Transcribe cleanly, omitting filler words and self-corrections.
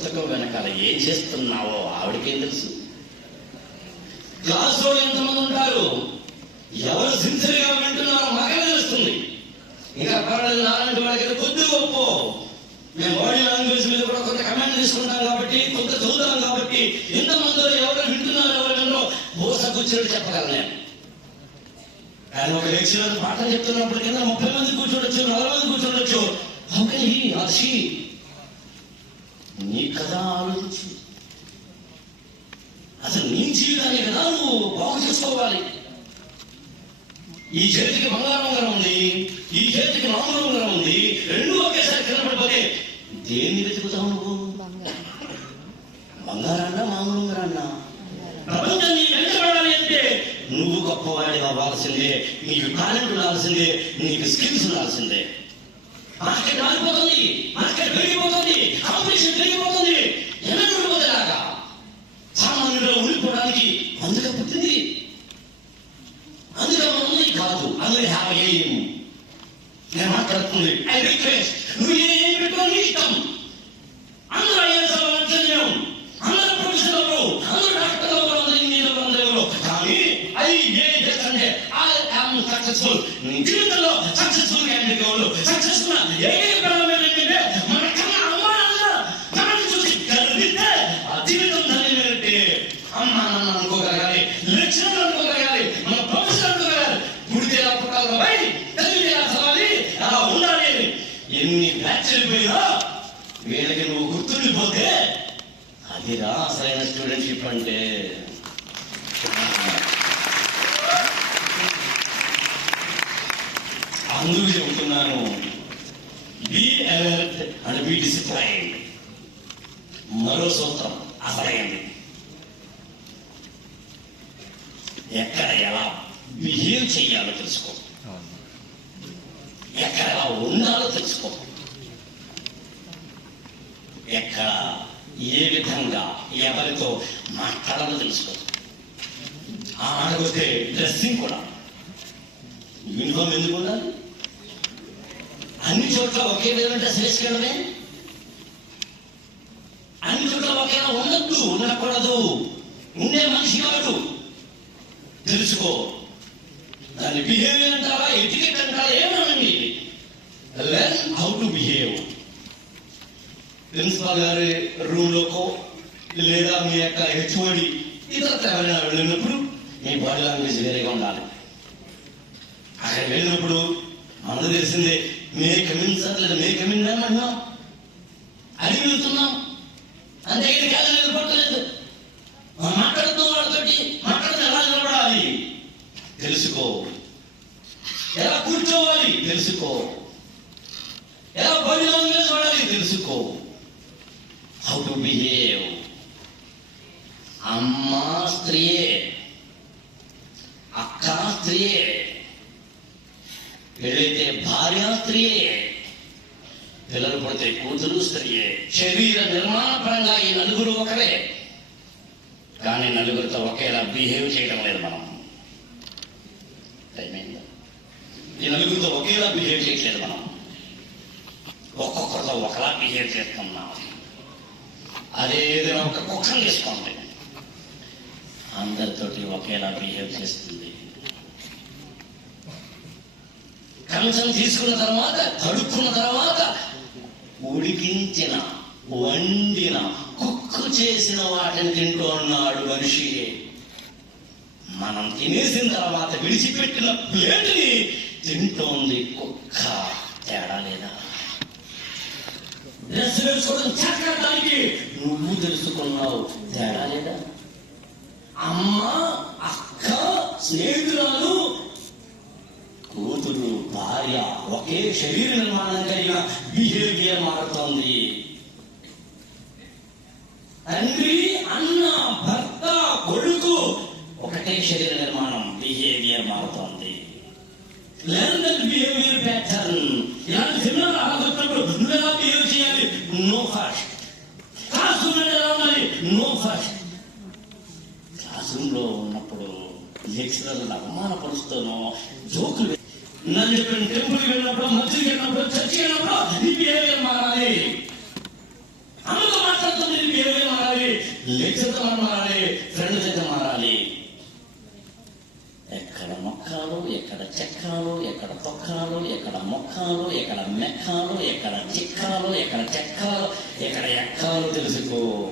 పుస్తకం వెనకాల ఏం చేస్తున్నావో ఆవిడకేం తెలుసు. క్లాసులో ఎంతమంది ఉంటారు, ఎవరు సిన్సియర్గా వింటున్నారో మాకే తెలుస్తుంది. ఇంకా పర్వాలేదు, నాలాంటి వాళ్ళకి కొద్ది గొప్ప మేము బాడీ లాంగ్వేజ్ మీద కూడా కొంత కమెంట్ తీసుకుంటాం కాబట్టి, కొంత చదువుతాం కాబట్టి, ఇంతమందిలో ఎవరు వింటున్నారు ఎవరిలో బోస కూర్చోడు చెప్పగలను నేను. ఆయన ఒక లెక్చరర్ పాఠం చెప్తున్నప్పుడు కింద 30 మంది కూర్చోడొచ్చు, 40 మంది కూర్చోడొచ్చు. హర్షి నీ కదా ఆలోచించు, అసలు నీ జీవితాన్ని కదా నువ్వు బాగు చేసుకోవాలి. ఈ చేతికి బంగారం ఉంగరం ఉంది, ఈ చేతికి మామూలు ఉంగరం ఉంది, రెండు ఒకేసారి కింద పడిపోతే దేన్ని వెతుకుతావు నువ్వు? బంగారాన్నా మామూలు ఉంగరాన్నా? ప్రపంచం నీ వెంటబడాలి అంటే నువ్వు గొప్పవాడి అవ్వాల్సిందే, నీకు టాలెంట్ ఉండాల్సిందే, నీకు స్కిల్స్ ఉండాల్సిందే. మార్కెట్ మారిపోతుంది, మార్కెట్ పెరిగిపోతుంది, కాంపిటీషన్ పెరిగిపోతుంది. ఎలా ఉండిపోతేలాగా సామాన్యులో ఉండిపోవడానికి అందులో పుట్టింది, అందులో ఉంది కాదు, అందులో హ్యావ్ ఎయిమ్. నేను మాట్లాడుతుంది ఐ రిక్వెస్ట్, నువ్వు ఏం పెట్టుకోని ఇష్టం. అందరూ అయ్యేసాం, అందరూ ప్రొఫెసర్లు, అందరూ డాక్టర్లు, అందరూ ఇంజనీర్లు, అందరూ. కానీ IAS అంటే ఐ యామ్ సక్సెస్ఫుల్. జీవితంలో సక్సెస్ఫుల్ క్యాండిడేట్ సక్సెస్ఫుల్ ఏకైక కారణం ఏంటంటే మన కన్నా అమ్మా నాన్న దాన్ని చూసి గర్విస్తే ఆ జీవితం ధన్యమైనట్టే. అమ్మా నాన్న అనుకోగలగాలి, లెక్చరర్ అనుకోగలగాలి, మన ప్రొఫెసర్ అనుకోగలగాలి. పుడితే ఎలా పుట్టాలి బాయ్, తల్లి ఎలా చదవాలి, అలా ఉండాలి. ఎన్ని బ్యాచ్లు పోయినా వీళ్ళకి నువ్వు గుర్తుండిపోతే అదిరా అసలైన స్టూడెంట్షిప్ అంటే. అందుకు చెబుతున్నాను, be alert and be disciplined. మరో సూత్రం అసలైంది, ఎక్కడ ఎలా బిహేవ్ చేయాలో తెలుసుకో, ఎక్కడ ఎలా ఉండాలో తెలుసుకో, ఎక్కడ ఏ విధంగా ఎవరితో మాట్లాడాలో తెలుసుకో. ఆడపోతే డ్రెస్సింగ్ కూడా, యూనిఫామ్ ఎందుకు ఉండాలి? అన్ని చోట్ల ఒకే విధంగా డ్రెస్ వేసుకోవడమే, అన్ని చోట్ల ఒకేలా ఉండద్దు, ఉండకూడదు. ఉండే మనిషి వాడు తెలుసుకో. దాన్ని బిహేవియర్ అంటారా, ఎటికెట్ అంటారా, ఏమనండి. Learn how to behave. Principal గారి రూమ్ లోకో లేదా మీ యొక్క HOD ఇతర ఎవరైనా వెళ్ళినప్పుడు మీ బాడీ లాంగ్వేజ్ వేరేగా ఉండాలి. అక్కడ వెళ్ళినప్పుడు మనకు తెలిసిందే, మే కమిన్ సార్ లేదా మే కమిన్ మ్యామ్ అంటున్నాం, అడిగి వెళ్తున్నాం, అంతేగాని కాదు నిలబడలేదు. మాట్లాడుతూ వాళ్ళతోటి మాట్లాడుతూ ఎలా నిలబడాలి తెలుసుకో, ఎలా కూర్చోవాలి తెలుసుకో, ఎలా బాడీ లాంగ్వేజ్ వాడాలి తెలుసుకో. How to behave. అమ్మా స్త్రీయే, అక్క స్త్రీయే, పెళ్ళైతే భార్య స్త్రీయే, పిల్లలు పడితే కూతురు స్త్రీయే. శరీర నిర్మాణ పరంగా ఈ నలుగురు ఒకరే, కానీ నలుగురితో ఒకేలా బిహేవ్ చేయడం లేదు. మనం ఈ నలుగురితో ఒకేలా బిహేవ్ చేయట్లేదు. మనం ఒక్కొక్కరితో ఒకలా బిహేవ్ చేస్తున్నాం. అదే ఏదైనా ఒక కుక్కను తీసుకోండి, అందరితోటి ఒకేలా బిహేవ్ చేస్తుంది. కంచం తీసుకున్న తర్వాత, కడుక్కున్న తర్వాత ఉడికించిన, వండిన, కుక్కు చేసిన వాటిని తింటూ ఉన్నాడు మనిషి. మనం తినేసిన తర్వాత విడిచిపెట్టిన ప్లేట్ని తింటోంది కుక్క. తేడా లేదా? డ్రెస్ వేసుకోవడం చక్కడానికి నువ్వు తెలుసుకున్నావు, తేడా లేదా? అమ్మ, అక్క, స్నేహితురాలు, కూతురు, భార్య ఒకే శరీర నిర్మాణం కలిగిన బిహేవియర్ మారుతోంది. తండ్రి, అన్న, భర్త, కొడుకు ఒకటే శరీర నిర్మాణం, బిహేవియర్ మారుతోంది. Learn that behaviour pattern. ఇలాంటి సెమినార్ ఆలోచించినప్పుడు నువ్వు ఎలా బిహేవ్ చేయాలి? No first. క్లాస్ రూమ్ ఎలా ఉండాలి? No first. క్లాస్ రూమ్ లో ఉన్నప్పుడు లెక్చరర్లను అవమానపరుస్తానో, జోకులు, నన్ను చెప్పిన టెంపుల్కి వెళ్ళినప్పుడు, మధ్యకి వెళ్ళినప్పుడు, చర్చికి వెళ్ళినప్పుడు నీ బిహేవియర్ మారాలి. అమ్మతో మాట్లాడుతుంది లెక్చర్తో మారాలి, ఫ్రెండ్ చేత మారాలి. ఎక్కడ మొక్కాలు, ఎక్కడ చెక్కాలు, ఎక్కడ తొక్కాలు, ఎక్కడ మొక్కాలు, ఎక్కడ మెక్కాలు, ఎక్కడ చిక్కాలు, ఎక్కడ చెక్కాలు, ఎక్కడ ఎక్కాలు తెలుసుకో.